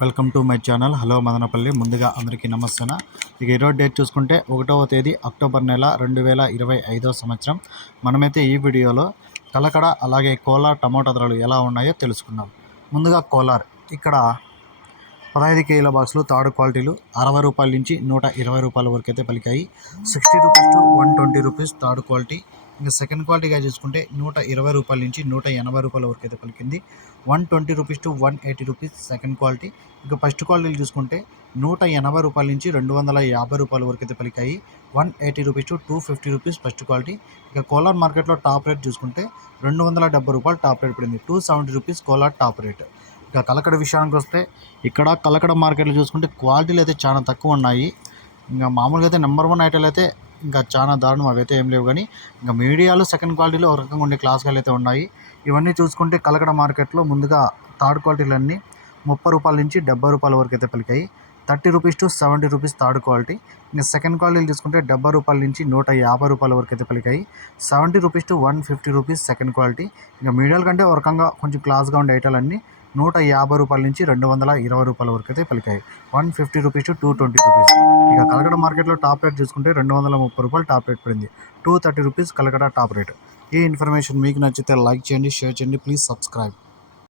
Welcome to my channel. Hello Madanapalle. ముందుగా అందరికీ నమస్తే ఇక ఈరోజు డేట్ చూసుకుంటే ఒకటవ తేదీ అక్టోబర్ నెల రెండు వేల ఇరవై ఐదో సంవత్సరం. మనమైతే ఈ వీడియోలో కలకడ అలాగే కోలార్ టమోటా ధరలు ఎలా ఉన్నాయో తెలుసుకుందాం. ముందుగా కోలార్. ఇక్కడ పదహైదు కేజీల బాక్స్లు థర్డ్ క్వాలిటీలు అరవై రూపాయల నుంచి నూట ఇరవై రూపాయల వరకు అయితే పలికాయి. Sixty rupees to one twenty rupees third quality. ఇంకా సెకండ్ క్వాలిటీగా చూసుకుంటే నూట ఇరవై రూపాయల నుంచి నూట ఎనభై రూపాయల వరకు అయితే పలికింది. One twenty rupees to one eighty rupees second quality. ఇంకా ఫస్ట్ క్వాలిటీలు చూసుకుంటే నూట ఎనభై రూపాయల నుంచి రెండు వందల యాభై రూపాయల వరకు అయితే పలికాయి. One eighty rupees to two fifty rupees first quality. ఇక కోలార్ మార్కెట్లో టాప్ రేట్ చూసుకుంటే రెండు వందల డెబ్బై రూపాయలు టాప్ రేట్ పడింది. Two seventy rupees Kolar top rate. ఇక కలకడ విషయానికి వస్తే ఇక్కడ కలకడ మార్కెట్లో చూసుకుంటే క్వాలిటీలు అయితే చాలా తక్కువ ఉన్నాయి. ఇంకా మామూలుగా అయితే నెంబర్ వన్ ఐటెల్ అయితే ఇంకా చాలా దారుణం అవి అయితే ఏం లేవు. కానీ ఇంకా మీడియాలు సెకండ్ క్వాలిటీలో ఒక రకంగా ఉండే క్లాస్గా అయితే ఉన్నాయి. ఇవన్నీ చూసుకుంటే కలకడ మార్కెట్లో ముందుగా థర్డ్ క్వాలిటీలన్నీ ముప్పై రూపాయల నుంచి డెబ్బై రూపాయల వరకు అయితే పలికాయి. Thirty rupees to seventy rupees third quality ఇంకా సెకండ్ క్వాలిటీలు చూసుకుంటే డెబ్బై రూపాయల నుంచి నూట యాభై రూపాయల వరకు అయితే పలికాయి. Seventy rupees to one fifty rupees second quality ఇంకా మీడియాల కంటే ఒక రకంగా కొంచెం క్లాస్గా ఉండే ఐటాలన్నీ నూట యాభై రూపాయల నుంచి రెండు వందల ఇరవై రూపాయల వరకు అయితే పలికాయి. One fifty rupees to two twenty rupees. ఇక కలకడ మార్కెట్లో టాప్ రేట్ చూసుకుంటే రెండు వందల ముప్పై రూపాయలు టాప్ రేట్ పడింది. Two thirty rupees Kalakada top rate. ఈ ఇన్ఫర్మేషన్ మీకు నచ్చితే లైక్ చేయండి షేర్ చేయండి. Please subscribe.